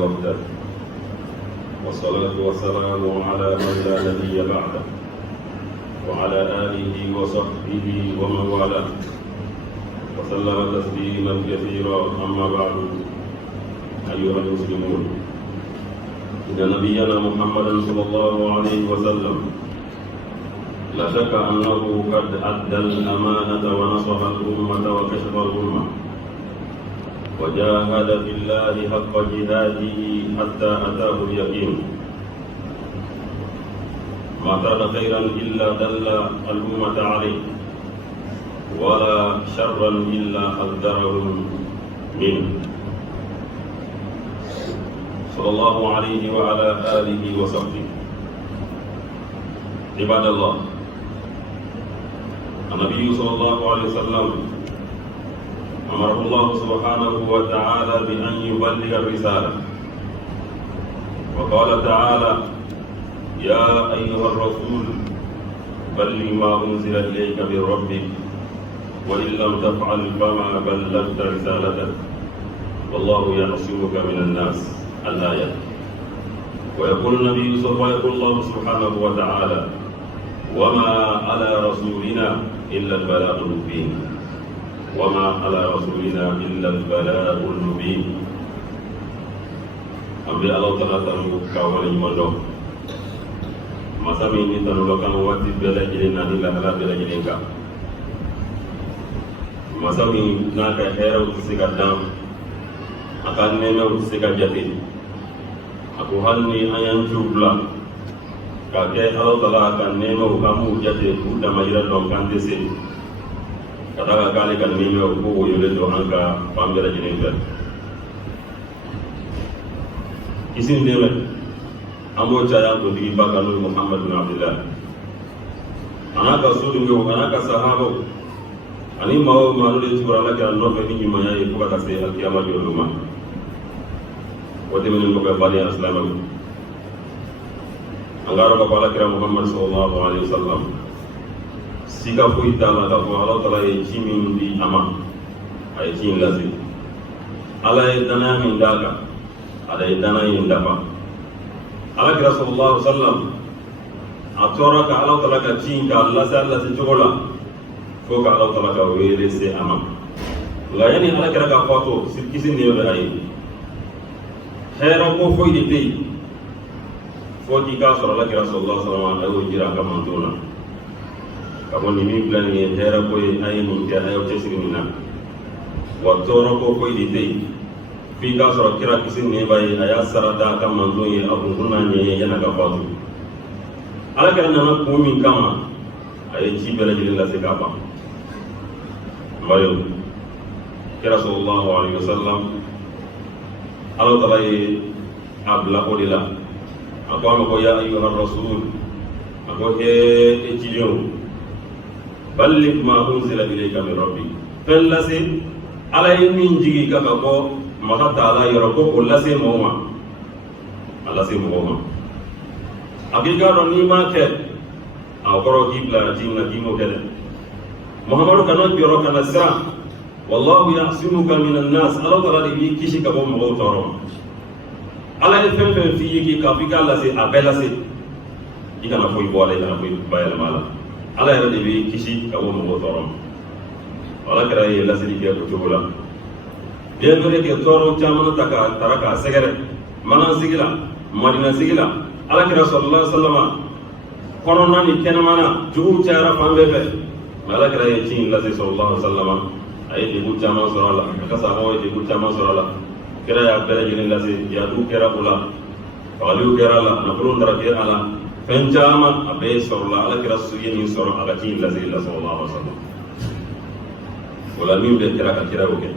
وحده والصلاة والسلام على من لا نبي بعده وعلى آله وصحبه ومن والاه وسلم تسليما كثيرا. أما بعد، أيها المسلمون، إن نبينا محمدا صلى الله عليه وسلم لا شك أنه قد أدى الأمانة ونصح الأمة وكشف الغمة وجاهد في الله حق جهاده حتى أتاه اليقين. ما ترك خيرا إلا دل الأمة عليه ولا شرا إلا حذرهم منه صلى الله عليه وعلى آله وصحبه. عباد الله، النبي صلى الله عليه وسلم أمره الله سبحانه وتعالى بأن يبلغ الرسالة، وقال تعالى: يا أيها الرسول بلغ ما أنزل إليك من ربك وإن لم تفعل فما بلغت رسالته والله يعصمك من الناس. الآية. ويقول الله سبحانه وتعالى: وما على رسولنا إلا البلاغ المبين. وما على رسولنا إلا البلاغ المبين. أمبي الله تعالى كاولي مدو masami ni tanu lokan wati bela jini nani la ala bela jini ka masami na ka hera usika dam akan neme usika jati aku halni ayan jubla ka ke Allah taala akan neme kamu jati buda mayra dom kan dese kata kali kan neme ko yole do anka pambela jini ka isin deme amo caya ko digi bakanu Muhammad bin Abdullah anaka sudungo anaka sahabo ani mawo manu de tibura la kan no fe ni manya yi ko ka se alkiyama joluma wote men ko ka bali islam angaro ka pala kira Muhammad sallallahu alaihi wasallam siga fu itala da ko Allah taala ye jimin di ama ay jin lazi ala ye dana min daga ala ye dana yin dafa Alaki Rasulullah sallam atora ka Allah taala ka tin ka Allah sallallahu jogola fo ka Allah taala ka wele se ama la yani ala kira ka fato sikisi ne yobe ay hera ko fo ide be fo ki ka sura Alaki Rasulullah sallallahu alaihi wasallam jira ka mantona ka woni mi plan ni hera ko ay mun ka ayo tesirina wa toro ko fo ide be fi ka sɔrɔ kira kisi ne ba ye a y'a sara da ka manzon ye a kun n'a ɲɛ ye yana ka fatu ala kɛra nana kun min kama a ye ci bɛɛ lajɛlen lase k'a ban bari kira sallallahu alaihi wasallam ala taala ye a bila o de la a ko a ma ko ya ayyuha rasul a ko e cidenw balligh ma unzila ilayka min rabbik fɛn lase ala ye min jigi ka bɔ maka taala yɔrɔ ko o lase mɔgɔw ma a lase mɔgɔw ma a k'i k'a dɔn n'i m'a kɛ a kɔrɔ k'i bila tin na k'i m'o kɛ dɛ Muhammadu kana jɔrɔ kana siran wallahu ya'simuka minan nas ala taala de b'i kisi ka bɔ mɔgɔw tɔɔrɔ ma ala ye fɛn fɛn f'i ye k'i ka f'i k'a lase a bɛɛ lase i kana foyi bɔ a la i kana foyi bayɛlɛma a la ala yɛrɛ de b'i kisi ka bɔ mɔgɔw tɔɔrɔ ma ala kɛra ye laseli kɛ o cogo la bien vrai que toro caman ta ka tara ka sɛgɛrɛ magan sigi la madina sigi la alakira sallallahu alaihi wasallam kɔnɔna ni kɛnɛmana juguw cayara fan bɛɛ fɛ mais alakira ye ci in lase sallallahu alaihi wasallam a ye degun caman sɔrɔ a la a ka sahabaw ye degun caman sɔrɔ a la kira y'a bɛɛ lajɛlen lase yaadu kɛra o la fagaliw kɛra a la nafolow taara kɛ a la fɛn caman a bɛɛ sɔrɔ la alakira ye nin sɔrɔ a ka ci in lase la sallallahu alaihi wasallam o la min bɛɛ kɛra ka kira o kɛ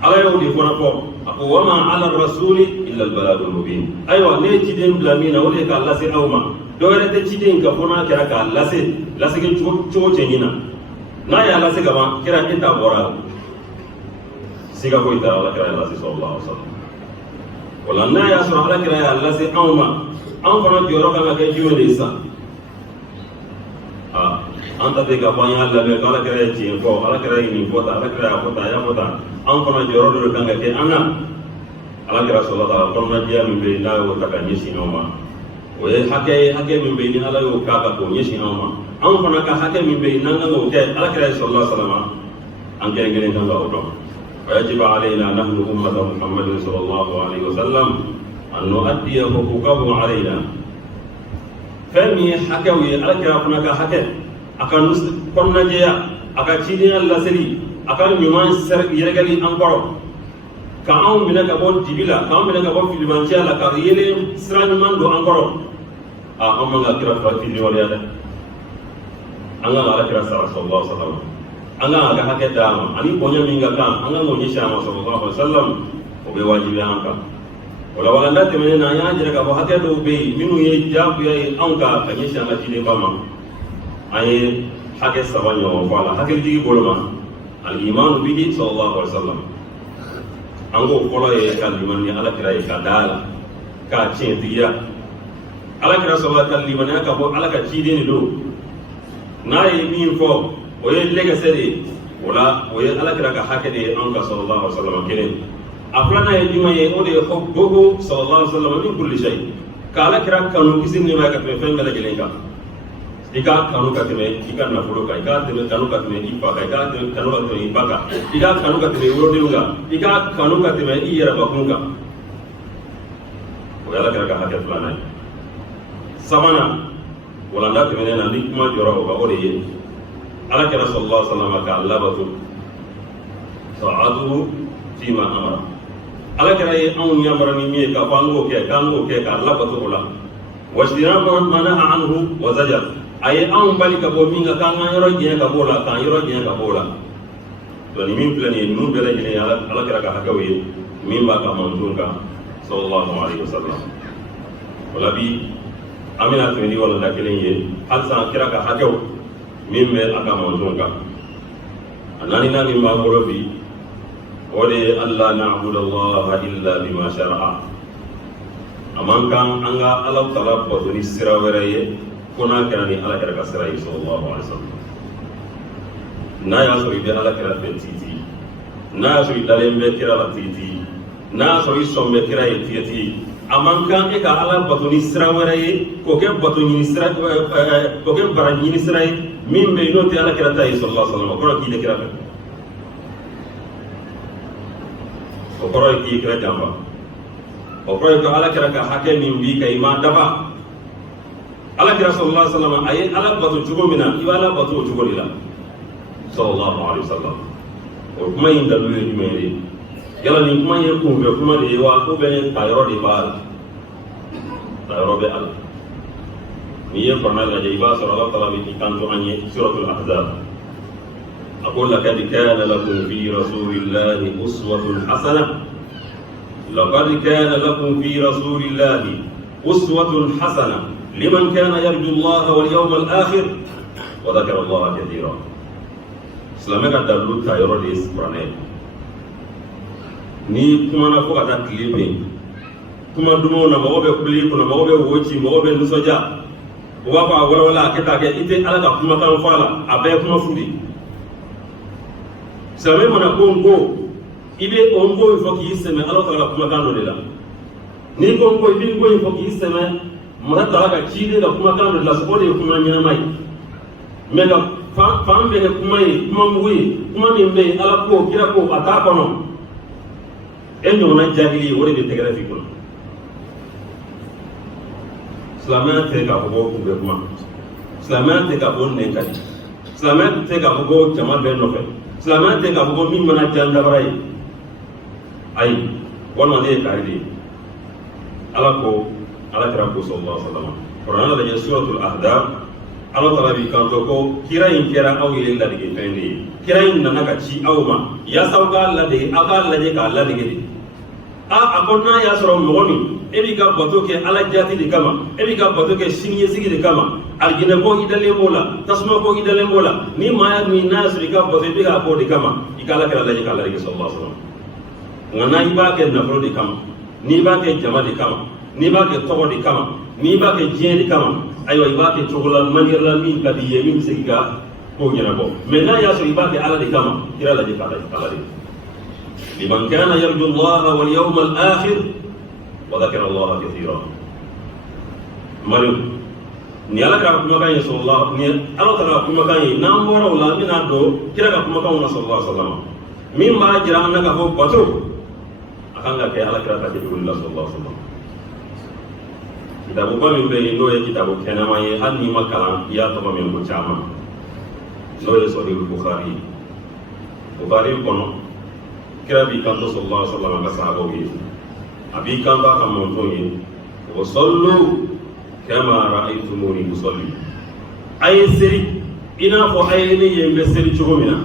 ala y'o de fana fɔ a ko wa ma ala rasuli illa al balagul mubin ayiwa ne ye ciden bila min na o de ye k'a lase aw ma dɔwɛrɛ tɛ ciden ka fɔ n'a kɛra k'a lasegin cogo cɛ ɲin na n'a y'a lase ka ban kira e ta bɔra siga foyi t'a ala kira y'a lase sallallahu alaihi wasallam o la n'a y'a sɔrɔ ala kira y'a lase anw ma anw fana jɔyɔrɔ kan ka kɛ jumɛn de ye sisan an ta tɛ ka fɔ an y'a lamɛn ko ala kira ye tiɲɛ fɔ ala kira ye nin fɔ tan ala kira y'a fɔ tan a y'a fɔ tan anw fana jɔyɔrɔ dɔ de kan ka kɛ an na ala kira sallallahu alaihi wasallam dia min be na yo taka nyesi noma o ye hake min be ni ala yo ka ko nyesi noma an fana ka hake min be nan ngo te ala kira sallallahu alaihi wasallam an gere gere kan ga odo ويجب علينا نحن أمة محمد صلى الله عليه وسلم أن نؤدي حقوقه علينا فمي حكوي على كرافنا كحكي أكن كنا جيا أكن تيجي اللاسلي أكن يومان سر يرجلي أنكرو كأم بنا كبون جبلا كأم بنا كبون في المنشأ لا كريلي سرنا من دو أنكرو أم من كراف في الدنيا أنا على كراف صلى الله عليه وسلم anga aga hake dama ani bonya minga kan anga ngonyesha ama sallallahu alaihi wasallam obe wajibi anka wala wala ndate menena ya jira ka hake do be minu ye jabu ye anka kanyesha ama jide bama ay hake sabanyo wala hake digi boloma al iman bihi sallallahu alaihi wasallam ango kola ye kaliman ni ala kira ye kadala ka centiya ala kira sallallahu alaihi wasallam ka bo ala ka jide ni do na ye min fo o ye lega sere wala o ye ala kira ka hake de an ka sallallahu alaihi wasallam kelen aflana ye juma ye o de hubbuhu sallallahu alaihi wasallam min kulli shay ka ala kira kanu kisin ne ba ka teme fen bela jelen ka ika kanu ka teme ika na fulo ka ika teme kanu ka teme ipa ka ika teme kanu ka teme ipa ka ika kanu ka teme woro de nga ika kanu ka teme iyara ba kunga o ala kira ka hake fulana samana wala nda teme na ni kuma jora o ba o de ye ala kira sallallahu alaihi wasallam ka labatu sa'atuhu fima amara ala kira ye an yamara ni mi ka fango ke ka labatu ola wasdina manaha anhu wa zajar ay an bali ka bo minga ka ngayoro je ka bola ka yoro je ka bola to ni min plani nu bela je ala kira ka hakawe min ba ka mandunga sallallahu alaihi wasallam wala bi amina to ni wala da kelen ye alsa kira ka hakaw min be aka mawdun ka anani na min ba ngoro bi wode alla na'budu allaha illa bima shar'a aman kan anga ala tala ko ni sira were ye kona kana ni ala kira ka sira sallallahu alaihi wasallam na ya so ide ala kira be titi na so ide lembe kira la titi na so isombe kira ye titi aman kan e ka ala batuni sira were ye ko ke batuni sira ko ke barani sira ye min be no te ala kira tay sallallahu alaihi wasallam ko ki de kira ko ko ki kira jamba o ko ko ala kira ka hake min bi kay ma daba ala kira sallallahu alaihi wasallam ay ala batu jugo mina ibala batu jugo lila sallallahu alaihi wasallam o kuma yin dalu ye jumere yala ni kuma ye ko be kuma de wa ko be tayro de ba tayro be ala مية فرمان الجيبا سورة الله تعالى بكانتو عني سورة الأحزاب أقول لقد كان لكم في رسول الله أسوة حسنة لقد كان لكم في رسول الله أسوة حسنة لمن كان يرجو الله واليوم الآخر وذكر الله كثيرا سلامك دبلو تايرو ديس برانيل ni kuma na ko ata klipe kuma dumo na mawobe klipe na mawobe wochi mawobe nusoja waba wala keta ke ite ala ka kuma tan fala abe kuma fudi same mana kongo ibe ongo ifo ki iseme ala ta kuma tan do la ni kongo ibe ngo ifo ki iseme mana ta ka chide da kuma tan do la so de kuma nyina mai mega fam be kuma yi kuma muwi kuma ni be ala ko kira ko ata kono endo na jahili wore be tegara fi kono silamɛya tɛ k'a fɔ ko kun bɛ kuma silamɛya tɛ k'a fɔ nɛn ka di silamɛya tɛ k'a fɔ ko jama bɛɛ nɔfɛ silamɛya tɛ k'a fɔ ko min mana jan dabara ye ayi walima ne ye kari de ye ala kira ko sallallahu alaihi wasallam kuranɛ lajɛ suratul ahzab ala taala b'i kanto ko kira in kɛra aw ye ladege fɛn de ye kira in nana ka ci aw ma yaasa aw k'a ladege aw k'a lajɛ k'a ladege de a ko n'a y'a sɔrɔ mɔgɔ min e b'i ka bato kɛ ala jati de kama e b'i ka bato kɛ siniɲɛsigi de kama alijinɛ ko i dalen b'o la tasuma ko i dalen b'o la ni maa min n'a y'a sɔrɔ i ka bato i bɛ k'a k'o de kama i ka ala kɛra lajɛ k'a lajɛ sallallahu alaihi wasallam nka n'a i b'a kɛ nafolo de kama n'i b'a kɛ jama de kama n'i b'a kɛ tɔgɔ de kama n'i b'a kɛ diɲɛ de kama ayiwa i b'a kɛ cogo la manière la min ka di i ye min bɛ se k'i ka kow ɲɛnabɔ mɛ n'a y'a sɔrɔ i b'a kɛ ala de kama kira lajɛ k'a lajɛ liman kana yarju Allah wal yawm al akhir wa dhakara Allah kathira. Mario ni ala ka kuma kan sallallahu ni ala ta kuma kan nan bora wala mina do kira ka kuma kan sallallahu alaihi wasallam min ma jira an ka fo bato akan ga kai ala kira ta ke sallallahu alaihi wasallam. Kitabu ba min be no ye kitabu kenama ye anni makala ya to ba min ko chama no ye sahih Bukhari kono kira bi kan sallallahu alaihi wasallam ka sahaba wi abi kan ba kan mon to ye wa sallu kama ra'aytumuni usalli ay seri ina fo ay ne yembe seri chogomina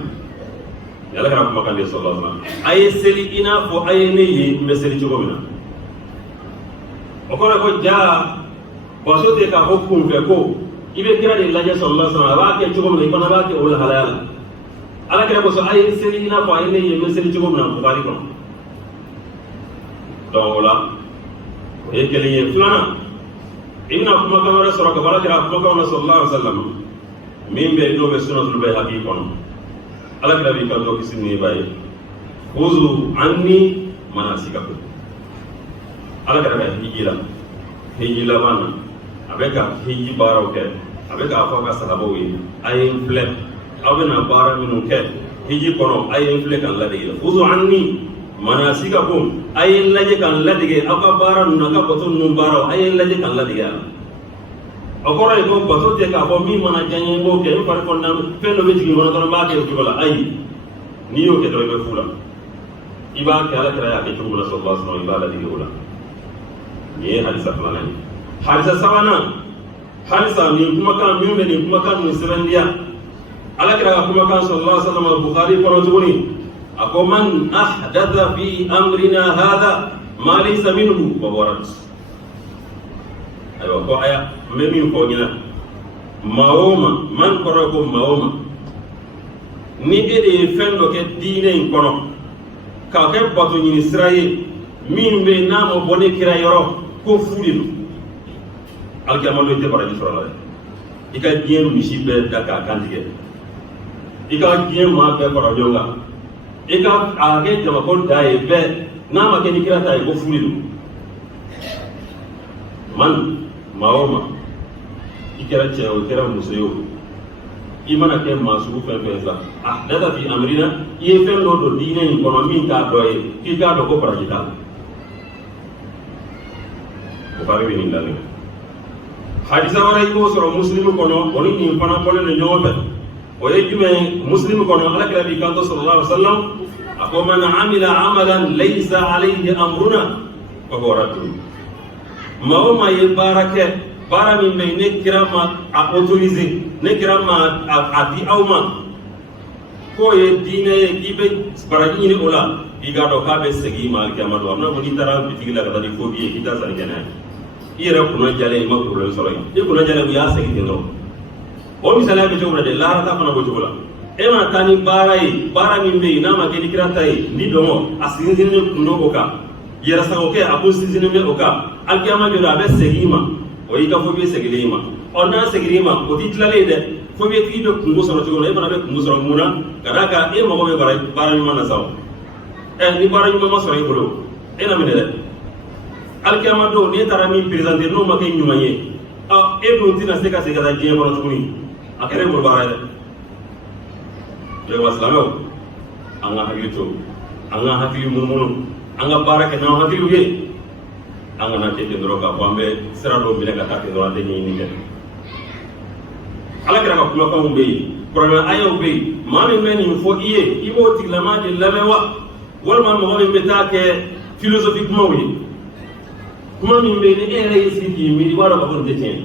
yalla kana kuma kan sallallahu alaihi wasallam ay seri ina fo ay ne yembe seri chogomina o ko ko ja waso te ka hukum fe ko ibe kira de laje sallallahu alaihi wasallam ba ke chogomina ko na ba ke ul halal ala kira ko so ay seri ina fo ay ne yembe seri chogomina Bukhari ko donc wala o ye keliye fulana ibna kuma kamara sura ka bala kira kuma kamara sallallahu alaihi wasallam min be do be sunnatul bayhaqi kon ala kira bi ka do kisini baye khuzu anni manasikakum ala kira ka hijila mana abeka hiji baraw ke abeka afa ka sahaba wi ayin flek abena bara minu ke hiji kono ayin flek kan lade khuzu anni manasikakum ayin laje kan ladige aka bara nuna ka botun nun baraw ayin laje kan ladige akora ko bato te ka ko mi mana janye mo ke par ko nam fendo be tigi wona tan ba ke ko bala ay ni yo ke do be fula iba ke ala kira ya ke tumu sallallahu alaihi wasallam ibada dige wala ni hadisa fulana ni hadisa sabana hadisa ni kuma kan mi be ni kuma kan ni sebendia ala kira kuma kan sallallahu alaihi wasallam Bukhari ko tuni ako man ahdatha fi amrina hadha ma laysa minhu fa warat ayo ko aya memi ko gina maoma man koro ko maoma ni ede fendo ke dine kono ka ke bato ni israel min be namo bone kira yoro ko fudinu alkiyama do te baraji sura la ika dien musibe daka kandige ika dien ma be baraji jonga ika age jama ko dai be nama ke ni kira tay ko fudinu man maoma ikira cewa kira musayo imana ke masu fefesa daga fi amrina iye fen do dine kono min ka doye ki ka do ko parajita ko pare ni ndale hadisa wala ko soro muslimu kono oni ni fana ko le nyobe o ye jume muslimu kono ala kala bi kanto sallallahu alaihi wasallam ako man amila amalan laysa alayhi amruna fa huwa raddu maoma ye barake bara min be ne kirama a autoriser ne kirama a di awma ko ye dine ye kibe barani ni ola iga do ka be segi mal kiyama do amna ko ni tara bitigila ka di ko biye kita sar jana ira kuno jale ma ko le solo e kuno jale ya segi dino o misala be jomra de la ta fana bo jola e ma tani bara min be na ma ke ni kirata yi ni do asinzin ne kuno ko ka yera sa oke abu sinzin ne o ka alkiyama jola be segi ma o yi ka fo be segilima on na segilima o ti tlale de fo be ti be kungo soro tigo e bana be kungo soro muna kadaka e mo be bara mi mana saw ni bara mi ma soro e bolo e na minele alkiyama do ne tara mi presenter no ma kay nyumanye e do tina seka seka da je bolo tuni akere mo bara de waslamo anga hakito anga hakili mumunu anga bara ke na hakili ye anga na tete ndoro ka kwambe sera do bile ka tate ndoro de ni ke ala kira ka kuma kan be qur'an ayo be ma min meni fo iye ibo tiglama de lamewa wal ma mo be take philosophiquement wi kuma min be ni ere yisi ki mi di wala ko de ten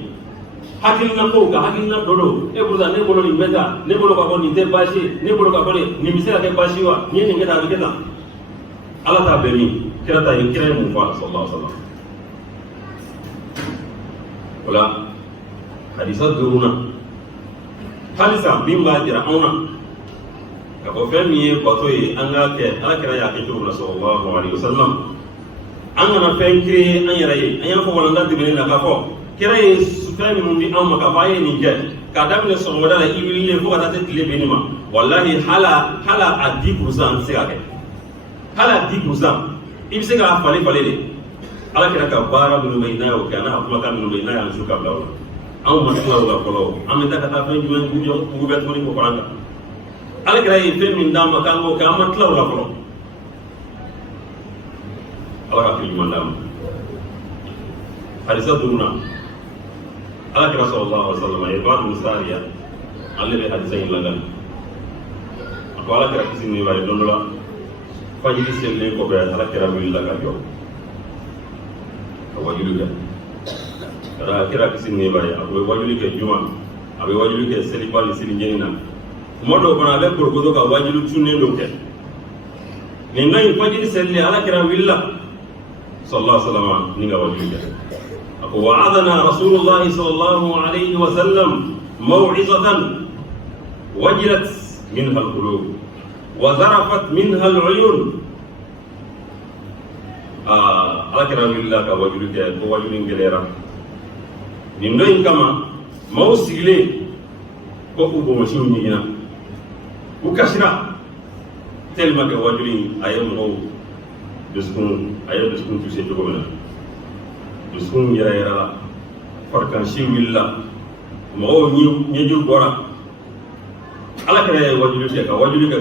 hakil na ko ka hakil na dodo e burda ne bolo ni meta ne bolo ka ko ni te bashi ne bolo ka ko ni misela ke bashi wa ni ni ngeda be ta ala ta be ni kira ta kira mu fa sallallahu alaihi wasallam wala hadisa duruna hadisa min ba jira auna ka ko fen ni ko to yi an ga ke ala kira ya ke turuna sallallahu alaihi wasallam an ga na fen kire an yara yi an ya fo wala ngati be na ka fo kira yi su fen mun bi an maka fa yi ni je ka da ne so wala ibili le fo ka ta tile be ni ma wallahi hala adi kusan se ga ke hala 10% i bɛ se k'a falen de ala kɛra ka baara minnu bɛ n'a y'o kɛ a n'a kumakan minnu bɛ n'a y'an su ka bila o la anw ma tila o la fɔlɔ an bɛ taa ka taa fɛn jumɛn mugu bɛ tuguni ko fara kan ala kɛra ye fɛn min d'an ma k'an k'o kɛ an ma tila o la fɔlɔ ala ka tile ɲuman d'an ma hadisa dunna ala kɛra sallallahu alaihi wasallam ye ba dun sariya ale bɛ hadisa in lagali a ko ala kɛra kisi ni b'a ye don dɔ la fajiri selilen kɔfɛ ala kɛra wulila ka jɔ ka wajulu kɛ kɛra kisi ni b'a ye a bɛ wajulu kɛ juma a bɛ wajulu kɛ seliba ni seli ɲɛni na tuma dɔw fana a bɛ korokoto ka wajulu tunnen dɔ kɛ nin ka ɲi fajiri selilen ala kɛra wulila sallallahu alaihi wasallam ni ka wajulu kɛ a ko wa'adana rasulullahi sallallahu alaihi wasallam maw'izatan wajilat minha alqulub wa zarafat minha al'uyun ala kɛra wulila ka wajulu kɛ ko wajulu gɛlɛyara nin dɔ in kama maaw sigilen ko u bomasiw ɲiginna u kasira tellement que wajulu in a ye mɔgɔw dusukun tuse cogo min na dusukun yɛrɛ la farikansi wulila mɔgɔw ɲɛjiw bɔra ala kɛra ye wajulu kɛ ka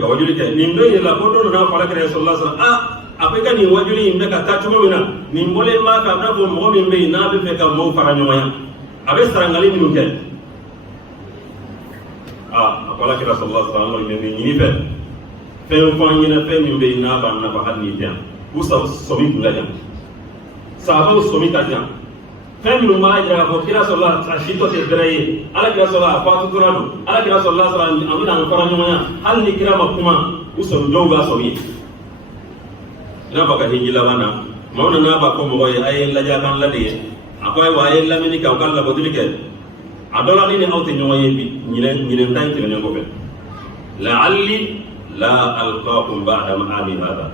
wajulu kɛ nin dɔ in la ko dɔ nana fɔ ala kɛra ye sallallahu alaihi wasallam a bɛ ka nin wajulu in bɛ ka taa cogo min na nin bɔlen b'a kan n'a fɔ mɔgɔ min bɛ yen n'a bɛ fɛ ka mɔgɔw fara ɲɔgɔn ya a bɛ sarangali minnu kɛ a ko ala kɛra sallallahu alaihi wasallam an kɔni ɲini fɛ fɛn fɔ an ɲɛna fɛn min bɛ yen n'a b'an nafa hali ni tɛ yan u sɔmi kun ka jan sahabaw sɔmi ka jan fɛn minnu b'a jira k'a fɔ kira sallallahu a si tɔ tɛ bɛrɛ ye ala kira sallallahu a fatutura don ala kira sallallahu a bɛna an fara ɲɔgɔn ya hali ni kira ma kuma u sɔmi dɔw b'a sɔmi ye n'a b'a ka hiji laban na maaw nana b'a fɔ mɔgɔ ye a ye lajɛ a kan ladege a ko ayiwa a ye lamɛnni kɛ u ka labatuli kɛ a dɔ la ne ni aw tɛ ɲɔgɔn ye bi ɲinɛ ta in tɛmɛnen kɔfɛ la'alli la alqaakum ba'da ma'ami hada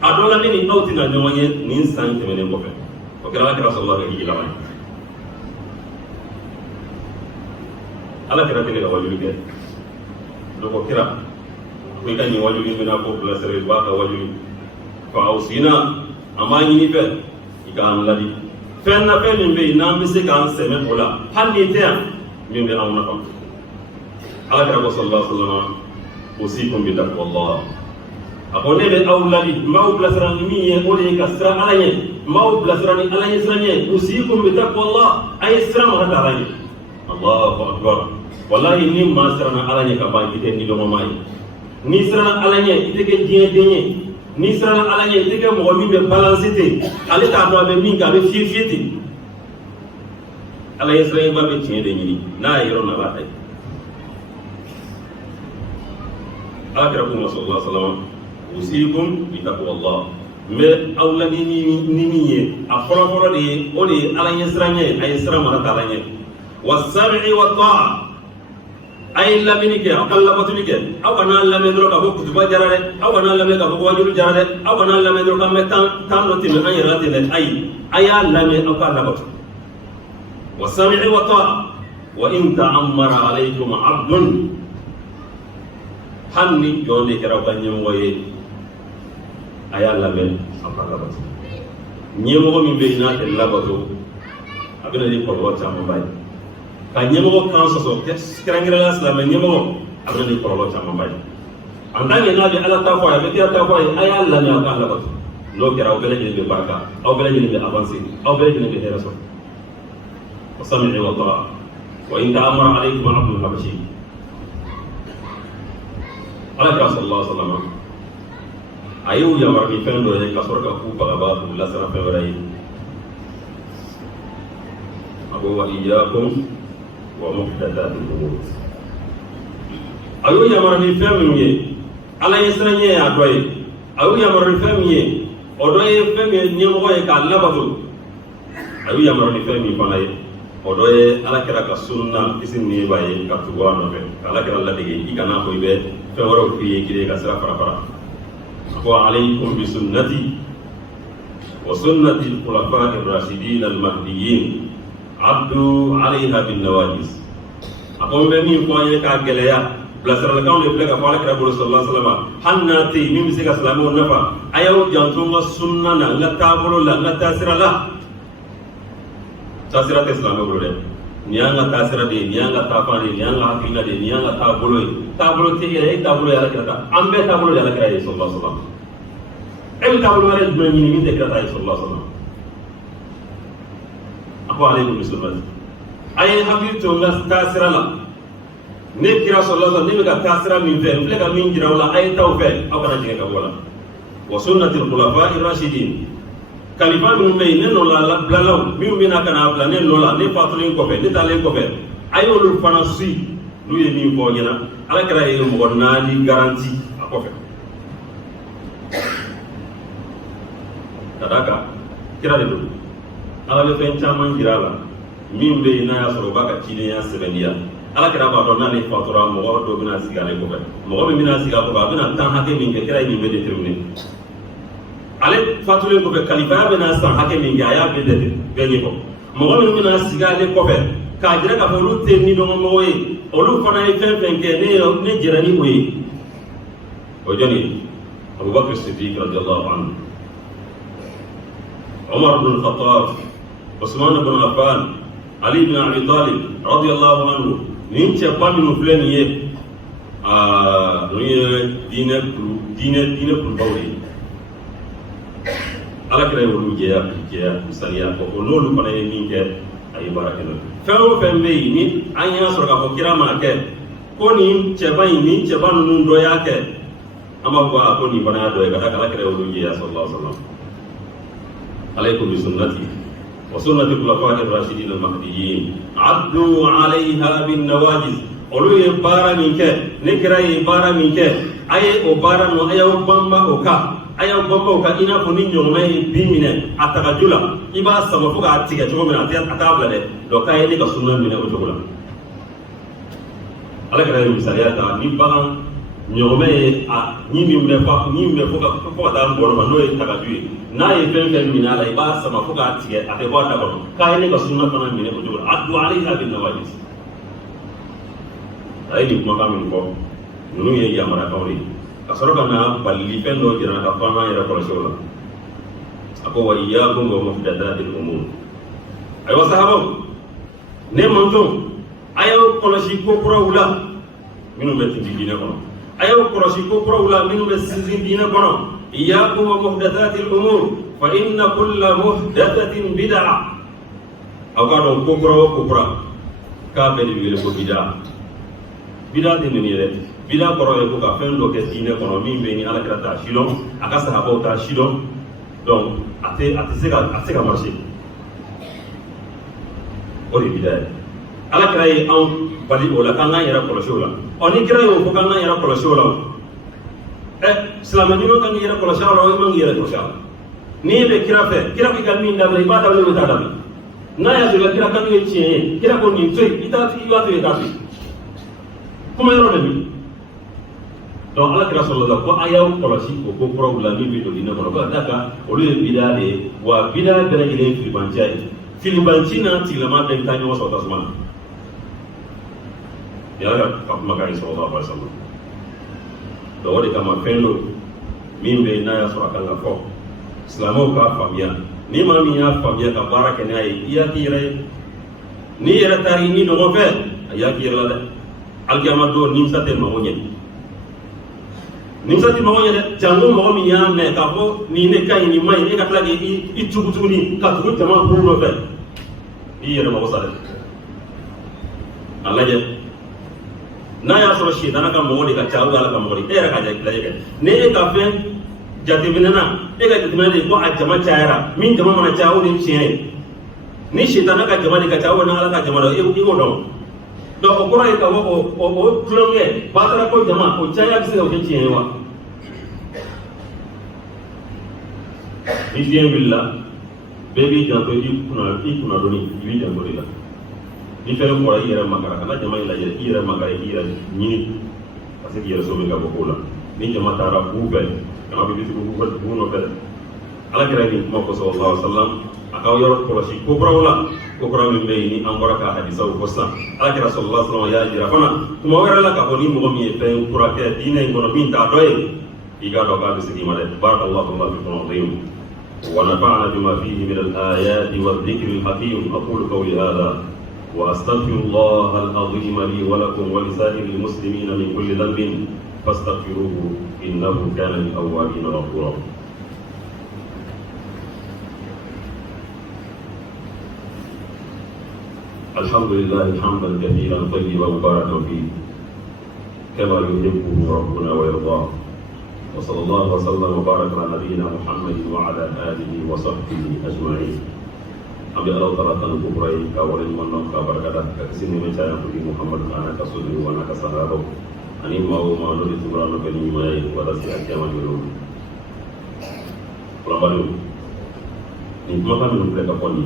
a dɔ la ne ni aw tɛna ɲɔgɔn ye nin san tɛmɛnen kɔfɛ o kɛra ala kɛra sallallahu alaihi hiji laban ye ala kɛra tɛgɛ ka wajulu kɛ dɔgɔ kira ko i ka nin wajulu in bɛna ko bilasira i b'a ka wajulu fa aw sina an b'a ɲini fɛ i k'an ladi fɛn na fɛn min bɛ yen n'an bɛ se k'an sɛmɛ o la hali ni tɛ yan min bɛ anw nafa ala kɛra ko sallallahu alaihi wasallam usikum bi taqwallah a ko ne bɛ aw ladi n b'aw bilasira ni min ye o de ye ka siran ala ɲɛ n b'aw bilasira ni ala ɲɛ siran ɲɛ usikum bi taqwallah a ye siran mara ta ala ɲɛ allahu akbar wallahi ni maa siranna ala ɲɛ ka ban i tɛ ni dɔgɔma ye ni siranna ala ɲɛ i tɛ kɛ diɲɛ den ye ni siranna ala ɲɛ i tɛ kɛ mɔgɔ min bɛ balance ten ale t'a dɔn a bɛ min kɛ a bɛ fiyɛ ten ala ɲɛ siran ba bɛ tiɲɛ de ɲini n'a ye yɔrɔ na b'a ta ye ala kɛra ko sallallahu alaihi wasallam usikum bi taqwallah n bɛ aw la ni min ye a fɔlɔfɔlɔ de ye o de ye ala ɲɛ siran ɲɛ a ye siran mara ta ala ɲɛ was-sam'i wat-ta'a a ye lamɛnni kɛ aw ka labatuli kɛ aw kana lamɛn dɔrɔn k'a fɔ kutuba jara dɛ aw kana lamɛn k'a fɔ wajulu jara dɛ aw kana lamɛn dɔrɔn k'an bɛ tan dɔ tɛmɛ an yɛrɛ la ten dɛ ayi a y'a lamɛn aw k'a labatu was-sam'i wat-ta'a wa in ta'ammara alaykum 'abdun hali ni jɔn de kɛra aw ka ɲɛmɔgɔ ye a y'a lamɛn aw k'a labatu ɲɛmɔgɔ min bɛ yen n'a tɛ labatu a bɛ na ni kɔlɔlɔ camanba ye ka ɲɛmɔgɔ kan sɔsɔ kɛrɛnkɛrɛnnenya silamɛ ɲɛmɔgɔ a bɛ na ni kɔlɔlɔ camanba ye en tant que n'a bɛ ala ta fɔ a ye a bɛ kira ta fɔ a ye a y'a lamɛn aw k'a labatu n'o kɛra aw bɛɛ lajɛlen bɛ barika aw bɛɛ lajɛlen bɛ avancer aw bɛɛ lajɛlen bɛ hɛrɛ sɔrɔ was-sam'i wat-ta'a wa in ta'ammara alaykum 'abdun habashi ala kira sallallahu alaihi wasallam a y'u yamaruya ni fɛn dɔ ye ka sɔrɔ ka k'u bagaba k'u lasira fɛn wɛrɛ ye a ko wa iyyakum wa muhdathatil umur a y'u yamaruya ni fɛn minnu ye ala ye siran ɲɛ a dɔ ye a y'u yamaruya ni fɛn min ye o dɔ ye fɛn min ye ɲɛmɔgɔ ye k'a labato a y'u yamaruya ni fɛn min fana ye o dɔ ye ala kɛra ka sunna kisi ni b'a ye ka tugu a nɔfɛ ka ala kɛra ladege i kana fɔ i bɛ fɛn wɛrɛw f'i ye k'i ka sira fara fara a ko alaykum bi sunnati wa sunnati al-khulafa'i ar-rashidin al-mahdiyyin abdu alayha bin nawajis a ko n bɛ min fɔ an ye k'a gɛlɛya bilasiralikanw de filɛ ka fɔ alakira bolo sallallahu alaihi wasallam hali n'a tɛ yen min bɛ se ka silamɛw nafa a y'aw janto n ka sunna na n ka taabolo la n ka taasira la. Taasira tɛ silamɛ bolo dɛ, nin y'an ka taasira de ye, nin y'an ka taafan de ye, nin y'an ka hakilina de ye, nin y'an ka taabolo ye. Taabolo tɛ yɛrɛ, e taabolo ye alakira ta, an bɛɛ taabolo de ye alakira ye sallallahu alaihi wasallam. E bɛ taabolo wɛrɛ jumɛn ɲini min tɛ kira ta ye sallallahu alaihi wasallam? A ko aleykum bisunnati, a ye hakili to n ka taasira la. Ne kira sallallahu alaihi wasallam ne bɛ ka taasira min fɛ, n filɛ ka min jira aw la, a ye taa o fɛ, aw kana jigin ka bɔ la. Wa sunnatil khulafa'i rashidin, kalifa minnu bɛ yen ne nɔ la bilalaw minnu bɛna ka na bila ne nɔ la, ne fatulen kɔfɛ, ne taalen kɔfɛ, a y'olu fana si n'u ye min fɔ ɲɛna. Alakira ye mɔgɔ 4 garanti a kɔfɛ. Ka d'a kan kira de don, Ala bɛ fɛn caman jira a la min bɛ yen n'a y'a sɔrɔ o b'a ka cidenya sɛbɛnniya. Alakira b'a dɔn n'ale fatura mɔgɔ dɔ bɛna sigi ale kɔfɛ, mɔgɔ min bɛna sigi a kɔfɛ a bɛna temps hakɛ min kɛ, kira ye nin bɛɛ déterminer. Ale fatulen kɔfɛ kalifaya bɛna san hakɛ min kɛ a y'a bɛɛ ɲɛfɔ. Mɔgɔ minnu bɛna sigi ale kɔfɛ k'a jira k'a fɔ olu tɛ ni dɔnmɔgɔ ye, olu fana ye fɛn fɛn kɛ ne jɛra ni o ye. O jɔn ye? Abubakar Siddiq radiyallahu anhu, Umar ibn Khattab, Usman ibn Affan, Ali ibn Abi Talib radiyallahu anhu. Nin cɛba minnu filɛ nin ye ninnu ye diinɛ kulubaw ye. Alakira ye olu jɛya misaliya fɔ o n'olu fana ye min kɛ a ye baara kɛ n'o ye. Fɛn o fɛn bɛ yen ni an y'a sɔrɔ k'a fɔ kira m'a kɛ, ko nin cɛba ninnu dɔ y'a kɛ, an b'a fɔ ko nin fana y'a dɔ ye, ka d'a kan alakira ye olu jɛya sallallahu alaihi wasallam. Alaykum bi sunnati wa sunnati khulafa'ir rashidin al-mahdiyyin addu 'alayha bin nawajiz. Olu ye baara min kɛ, ne kira ye baara min kɛ, a ye o baara ninnu a y'aw banba o kan. A y'aw banba o kan i n'a fɔ ni ɲɔgɔnmɛ ye bin minɛ a tagaju la, i b'a sama fo k'a tigɛ cogo min na a t'a bila dɛ, donc k'a ye ne ka sunna minɛ o cogo la. Alakira ye misaliya ta ni bagan ɲɔgɔnmɛ ye min bɛ fo ka taa ngɔlɔ ma n'o ye tagaju ye, n'a ye fɛn fɛn minɛ a la i b'a sama fo k'a tigɛ a tɛ bɔ a da kɔnɔ, k'a ye ne ka sunna fana minɛ o cogo la. Addu 'alayha bin nawajiz. A ye nin kumakan min fɔ ninnu ye yamarakaw de ye, ka sɔrɔ ka na balili fɛn dɔ jira ka fɔ an k'an yɛrɛ kɔlɔsi o la. A ko wa iyyakum wa muhdathatil umur. Ayiwa sahabaw, ne mantonw, a y'aw kɔlɔsi ko kuraw la minnu bɛ tinti diinɛ kɔnɔ, a y'aw kɔlɔsi ko kuraw la minnu bɛ sinsin diinɛ kɔnɔ. Iyyakum wa muhdathatil umur fa inna kulla muhdathatin bid'ah. Aw k'a dɔn ko kura o ko kura k'a bɛɛ de bɛ wele ko bid'a. Bid'a tɛ nin ye dɛ. Bid'a kɔrɔ ye ko ka fɛn dɔ kɛ diinɛ kɔnɔ min bɛ ni alakira t'a si dɔn, a ka sahabaw t'a si dɔn, donc a tɛ se ka marcher. O de ye bid'a ye. Alakira ye anw bali o la k'an k'an yɛrɛ kɔlɔsi o la. Ni kira y'o fɔ k'an k'an yɛrɛ kɔlɔsi o la, silamɛ ɲuman kan k'i yɛrɛ kɔlɔsi a la, i man k'i yɛrɛ kɔlɔsi a la. N'i bɛ kira fɛ, kira k'i ka min dabila i b'a dabila i bɛ t'a dabila. N'a y'a sɔrɔ kira kan ye tiɲɛ ye, kira ko nin to yen, i b'a to yen i t'a to yen. Kuma yɔrɔ de bi. Donc alakira sallallahu ko a y'aw kɔlɔsi o ko kuraw la min bɛ don diinɛ kɔnɔ, ko ka d'a kan olu ye bid'a de ye, wa bid'a bɛɛ lajɛlen ye filibanciya ye. Filibanci n'a tigilama bɛɛ bɛ taa ɲɔgɔn sɔrɔ tasuma na. Yala ka kumakan ye sallallahu alaihi wasallam. Donc o de kama fɛn do min bɛ yen n'a y'a sɔrɔ a kan ka fɔ, silamɛw k'a faamuya. Ni maa min y'a faamuya ka baara kɛ n'a ye, i y'a k'i yɛrɛ ye. N'i yɛrɛ taara i ni ɲɔgɔn fɛ, a y'a k'i yɛrɛ la dɛ. Alikiyama don nimisa tɛ mago ɲɛ. Nimisa tɛ mago ɲɛ dɛ. Jango mɔgɔ min y'a mɛn k'a fɔ nin ne ka ɲi nin ma ɲi, e ka tila k'i tugu tuguni ka tugu jama kuru nɔfɛ, i yɛrɛ mago sa dɛ. A lajɛ. N'a y'a sɔrɔ sitana ka mɔgɔ de ka ca Ala ka mɔgɔ de, e yɛrɛ ka lajɛ kɛ. Ni e ka fɛn jateminɛ na, e ka jateminɛ de ko a jama cayara, min jama mana caya o de ye tiɲɛ ye. Ni sitana ka jama de ka ca o ni Ala ka jama dɔ, i b'o dɔn. Donc o kɔrɔ ye ka fɔ o tulonkɛ batara ko jama o caya bɛ se ka kɛ tiɲɛ ye wa? Ni fiɲɛ wulila, bɛɛ b'i janto i kunnadɔnni, i b'i janto de la. Ni fɛn fɔra i yɛrɛ makara, kana jama in lajɛ, i yɛrɛ makara, i yɛrɛ ɲini ka se k'i yɛrɛ sauver ka bɔ ko la. Ni jama taara fu fɛ, kana bɛ bitigiw nɔfɛ dɛ. Alakira ye nin kuma fɔ sallallahu alaihi wasallam, a akaw yoro korosi kokrawla kokra min be ni angora ka hadisa ko sa akira sallallahu alaihi wasallam ya jira fana kuma wara la ka ko ni mo mi fe kura ke dine ngono min ta doye iga do ka bisi ma de barakallahu fikum azim wa nafa'ana bima fihi min al-ayati wadh-dhikri al-hakim aqulu qawli hadha wa astaghfirullaha al-azim li wa lakum wa li sa'iril muslimina min kulli dhanbin fastaghfiruhu innahu kana lil-awwabin ghafura. الحمد لله حمدا كثيرا طيبا مباركا فيه كما يحبه ربنا ويرضاه وصلى الله وسلم وبارك على نبينا محمد وعلى اله وصحبه اجمعين. أبي الله تعالى كبرى كاولين من كبركة كسيني من شايف محمد أنا كسودي وأنا كسهرة أني ما هو ما نريد تبرأ نبني ما يودس أكيد ما يلوم. Pelambari, ni kuma kami numpulek kaponi.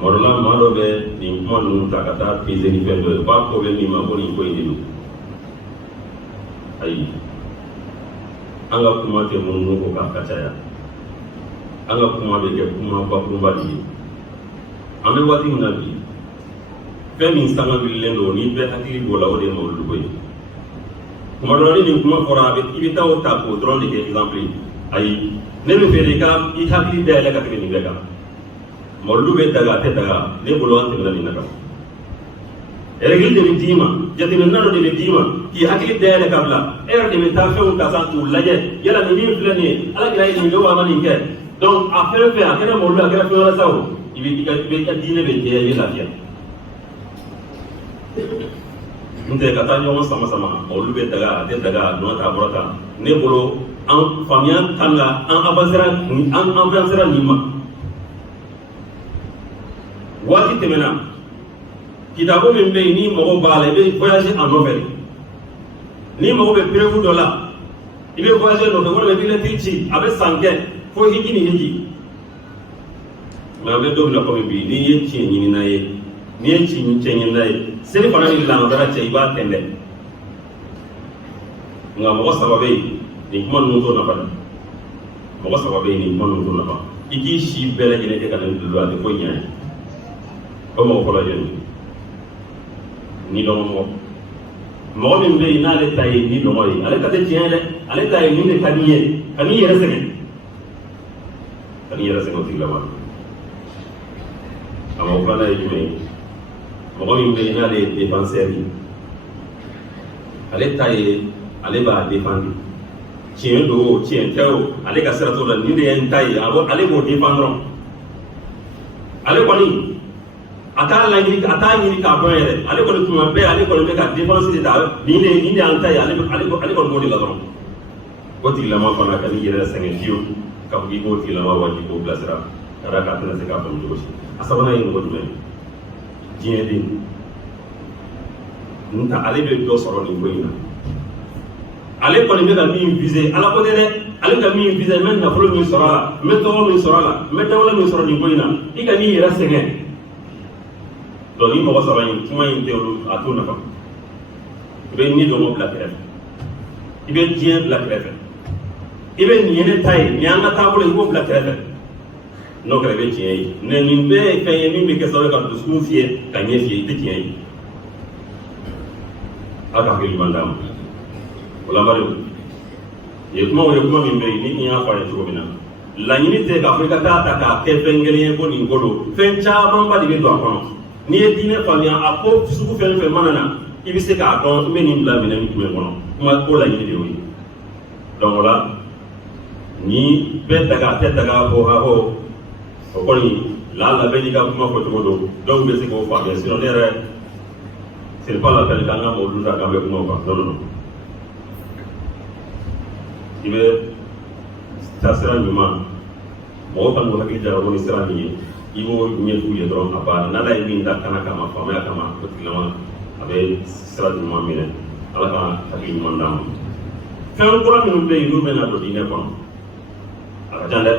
Marola malo be ni kuma nunta kata pizza ni pendo. Ba ko be ni ma ko ni ko indilu. Ai, anga kuma te munu ko kakacaya. Anga kuma be ke kuma ba kuma di. Ame wati munabi. Femi sanga bilendo ni be akili bola o de mawlu boy. Kuma do ni kuma fora be ibita o ta ko drone ke example. Ai, ne be fere ka I hakili da la ka ni be ka. Mawlu be daga te daga ne bolo ante na ni naka. Ergil de dima, jadi nano de dima, ki hakili da la kabla. De me ta fe un ta san tu laje, yala ni flani, ala gira ni do amani ke. Donc a faire faire akena mawlu akena fe wala sawo. Ibi ka dine be je la fiya. Nte kata nyoma sama-sama mawlu be daga te daga no ta borata. Ne bolo an famiya kanga an avancera nima. Wati temena kitabo min be ni mogo bala be voyager en novel ni mogo be prévu do la ibe voyager no be wala be le tichi abe sanke fo hiji ni hiji ma be do na ko bi ni ye chi ni na ye ni ye chi ni chen na ye seri fana ni la ngara che iba tende nga mogo sababe ni kuma no to na fa mogo sababe ni kuma no to na fa iki shi bele jene te kan do la ko nyaa como ko la jeni ni do mo min be ina le tay ni do moy ale ka te tiele ale tay ni le kaniye resene ko tilama amo ko la yime mo min be ina le défenseur ni ale tay ale ba défendre tien do tien taw ale ka sera to la ni le en tay abo ale mo défendre ale ko ni ata ni ka boyere ale ko tuma be ale ko be ka défense de ta ni anta ya ale ko modi la don goti la ma fana kan yere sangen fiu ka bi goti la ma waji ko blasra kada ka tana se ka fam joshi asabana yin goti men jine din nta ale be do soro ni boyina ale ko be ka mi viser ala ko de ale ka mi viser men na folo mi sorala meto mi sorala meto mi soro ni boyina ika ni yere sangen donc ni mɔgɔ saba in kuma in tɛ olu a t'o nafa i bɛ ni dɔn o bila kɛrɛfɛ i bɛ diɲɛ bila kɛrɛfɛ i bɛ nin ye ne ta ye nin y'an ka taabolo i b'o bila kɛrɛfɛ n'o kɛra i bɛ tiɲɛ ye mɛ nin bɛɛ ye fɛn ye min bɛ kɛ sababu ka dusukun fiyɛ ka ɲɛ fiyɛ i tɛ tiɲɛ ye a ka hakili man d'a ma o la bari ye kuma min bɛ yen ni y'a fɔ a ye cogo min na laɲini tɛ k'a fɔ i ka taa ta k'a kɛ fɛn kelen ye ko nin ko don fɛn camanba de bɛ don a kɔnɔ. Ni ye diinɛ faamuya a ko sugu fɛn fɛn mana na i bɛ se k'a dɔn n bɛ nin bila minɛn jumɛn kɔnɔ kuma ko laɲini de y'o ye donc o la ni bɛɛ daga tɛ daga ko o kɔni labɛn n'i ka kuma fɔcogo don dɔw bɛ se k'o faamuya sinon ne yɛrɛ c'est pas la peine k'an ka mɔgɔw ta k'an bɛ kuma o kan non i bɛ taa sira ɲuman mɔgɔw ka n'u hakili jagabɔ ni sira min ye i b'o ɲɛf'u ye dɔrɔn a banna n'ala ye min da kana kama faamaya kama o tigilama a bɛ sira ɲuman minɛ ala ka hakili ɲuman d'a ma fɛn kura minnu bɛ yen n'u bɛna don diinɛ kɔnɔ a ka can dɛ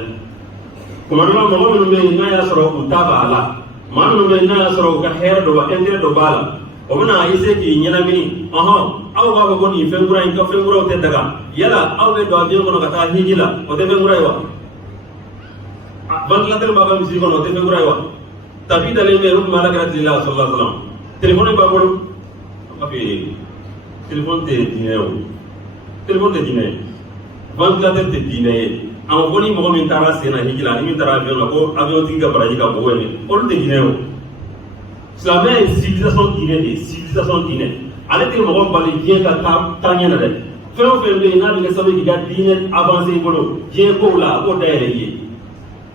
kuma dɔ la mɔgɔ minnu bɛ yen n'a y'a sɔrɔ u ta b'a la maa minnu bɛ yen n'a y'a sɔrɔ u ka hɛrɛ dɔ b'a intérêt dɔ b'a la o bɛna essayer k'i ɲɛnamini aw b'a fɔ ko nin fɛn kura in ka fɛn kuraw tɛ daga yala aw bɛ don avion kɔnɔ ka taa hiji la o tɛ fɛn kura ye wa ventilateur baba misiri kono te fe guraiwa tapi dale me rum mala kara sallallahu alaihi wasallam telephone ba bolo afi telephone te dineo telephone te dineo ventilateur te dineo ama boni mo min tara sena hijila min tara avion la ko avion tiga baraji ka bo wene on te dineo islamé civilisation dinée ale te mo bali je ka tanya na de fɛn fɛn bɛ yen n'a bɛ kɛ sababu k'i ka diinɛ avancé i bolo diɲɛ kow la a k'o dayɛlɛ i ye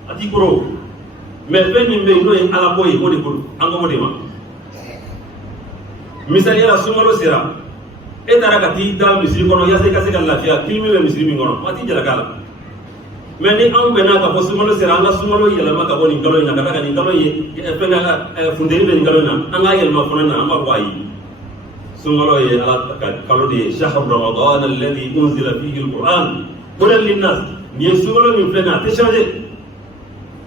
a t'i kɔrɔ mɛ fɛn min bɛ yen n'o ye ala ko ye o de bolo an ko o de ma misaliya la sunkalo sera e taara ka t'i da misiri kɔnɔ yaasa i ka se ka lafiya kilimi bɛ misiri min kɔnɔ a t'i jalaka la mɛ ni anw bɛnna ka fɔ sunkalo sera an ka sunkalo yɛlɛma ka bɔ nin kalo in na ka taa ka nin kalo in ye fɛn funteni bɛ nin kalo in na an k'a yɛlɛma fana na an b'a fɔ ayi sunkalo ye ala ka kalo de ye shahru ramadan alladhi unzila fihi alquran hudan linnas ni ye sunkalo min filɛ nin a tɛ changer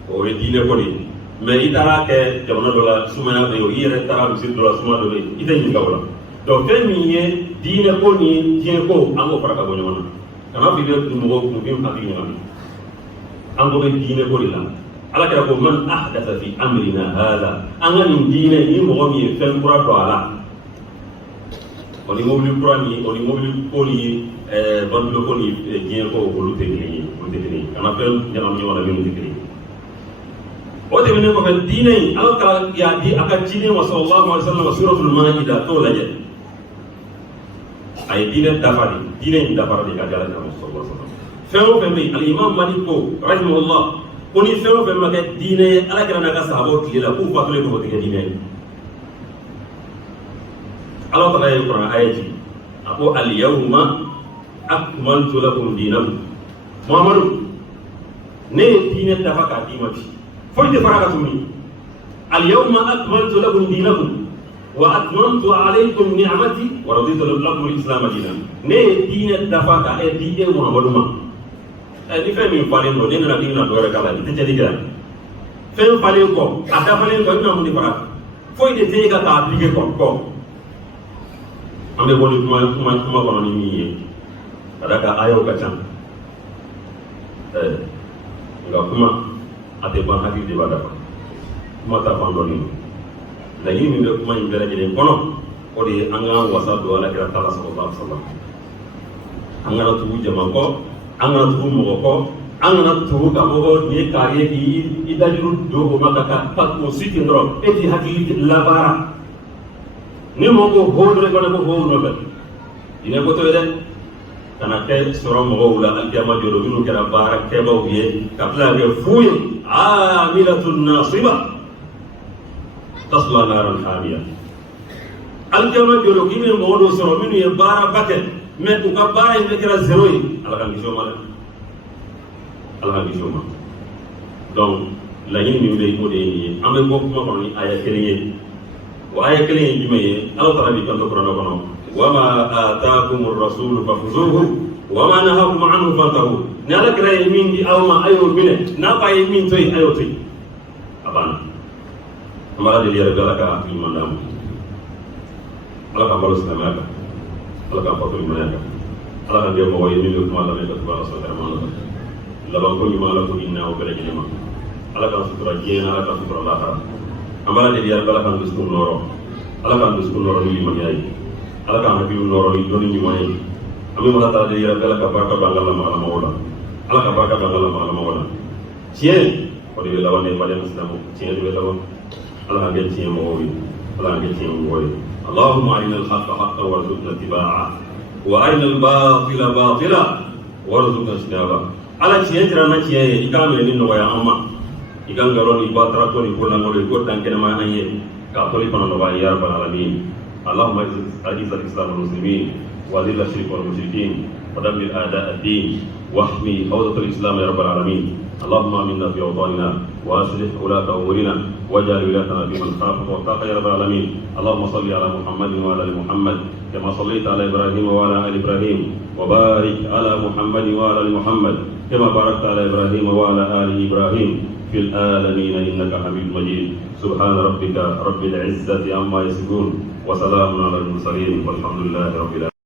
o ye diinɛ ko de ye mɛ i taara kɛ jamana dɔ la sumaya bɛ yen o i yɛrɛ taara misiri dɔ la sumaya dɔ bɛ yen i tɛ ɲininka o la donc fɛn min ye diinɛ ko ni diɲɛ ko an k'o fara ka bɔ ɲɔgɔn na kana fɔ i bɛ mɔgɔ kunfin hakili ɲagami an ko bɛ diinɛ ko de la ala kɛra ko man ahdatha fi amrina hadha an ka nin diinɛ ni mɔgɔ min ye fɛn kura don a la o ni mobili kura ni o ni mobili ko ni bandulo ko ni diɲɛ ko olu tɛ kelen ye olu tɛ kelen ye kana fɛn ɲagami ɲɔgɔn na minnu tɛ kelen ye o tɛmɛnen kɔfɛ diinɛ in ala ka y'a di a ka ciden ma sallallahu alaihi wasallam suratul maida t'o lajɛ a ye diinɛ dafa de diinɛ in dafara de ka di ala kama sallallahu alaihi wasallam fɛn o fɛn bɛ yen alimam malik ko rahimahullah ko ni fɛn o fɛn ma kɛ diinɛ ye ala kɛra n'a ka sahabaw tile la k'u fatulen k'o tɛ kɛ diinɛ ye ala taala ye kuran aya ci a ko al-yawma akmaltu lakum dinakum muhammadu ne ye diinɛ dafa k'a d'i ma bi foyi tɛ fara ka tuguni al-yawma akmaltu lakum dinakum wa atmamtu alaykum ni'mati wa raditu lakum al-islam dinan ne ye diinɛ dafa ka di e muhammadu ma ni fɛn min falen don ne nana k'i bɛna dɔ wɛrɛ k'a la i tɛ cɛli kɛ fɛn falen kɔ a dafalen kɔ i bɛna mun de fara foyi de tɛ e ka k'a appliquer kɔ an bɛ bɔ ni kuma kɔnɔ ni min ye ka da ka ayaw ka ca nka kuma a tɛ ban hakili de b'a dafa kuma ta fan dɔɔni laɲini min bɛ kuma in bɛɛ lajɛlen kɔnɔ o de ye an ka wasa don ala kɛra taala sallallahu alaihi wasallam an kana tugu jama kɔ an kana tugu mɔgɔ kɔ an kana tugu ka mɔgɔ nin ye k'a ye k'i dajuru don o ma ka o si ten dɔrɔn e t'i hakili labaara ni mɔgɔ ko ho dɔrɔn i fana ko ho nɔfɛ diinɛ ko to ye dɛ kana kɛ sɔrɔ mɔgɔw la alikiyama jɔdɔ minnu kɛra baarakɛbaw ye ka tila ka kɛ fu ye amilatun nasiba tasla naran hamiya alikiyama jɔdɔ k'i bɛ mɔgɔ dɔw sɔrɔ minnu ye baaraba kɛ mɛ u ka baara in bɛ kɛra zéro ye ala k'an kisi o ma dɛ ala k'an kisi o ma donc laɲini min bɛ yen o de ye nin ye an bɛ bɔ kuma kɔnɔ ni aya kelen ye o aya kelen ye jumɛn ye ala taala b'i kanto kuranɛ kɔnɔ wama ataakumur rasulu fakhudhuhu wama nahakum anhu fantahu ni ala kira ye min di aw ma a y'o minɛ n'a fa ye min to yen a y'o to yen a banna an b'a deli yɛrɛ bɛ ala ka hakili ɲuman d'a ma ala ka balo silamɛya kan ala ka fato ɲumanya kan ala ka kɛ mɔgɔ ye min bɛ kuma lamɛn ka tugu ala sɔrɔ kɛrɛman la laban ko ɲuman ala ko ɲinina o bɛɛ lajɛlen ma ala k'an sutura diɲɛ na ala k'an sutura lahara an b'a deli yɛrɛ bɛ ala k'an dusukun nɔrɔ ala k'an dusukun nɔrɔ ni limaniya ye ala k'an hakili nɔrɔ ni dɔnni ɲuman ye an bɛ ala taala deli yɛrɛ bɛ ala ka barika don an ka lamagalamɔgɔw la ala ka barika don an ka lamagalamɔgɔw la tiɲɛ o de bɛ laban ne balima silamɛw tiɲɛ de bɛ laban ala k'an kɛ tiɲɛ mɔgɔw ye ala k'an kɛ tiɲɛ mɔgɔw ye اللهم أرنا الحق حقا وارزقنا اتباعه وأرنا الباطل باطلا وارزقنا اجتنابه على tiɲɛ tɛra na tiɲɛ ye i k'a minɛ ni nɔgɔya an ma i ka ngalon ni batarato ni bolangolo i ko dan kɛnɛma an ye k'a tɔli fana nɔgɔya ya rabbal alamin اللهم أعز الإسلام والمسلمين وأذل الشرك والمشركين ودمر أعداء الدين واحمي حوزة الإسلام يا رب العالمين اللهم آمنا في أوطاننا وأصلح ولاة أمورنا واجعل ولايتنا في من خافك واتقاك يا رب العالمين اللهم صل على محمد وعلى آل محمد كما صليت على إبراهيم وعلى آل إبراهيم وبارك على محمد وعلى آل محمد كما باركت على إبراهيم وعلى آل إبراهيم في العالمين إنك حميد مجيد سبحان ربك رب العزة عما يصفون وسلام على المرسلين والحمد لله رب العالمين.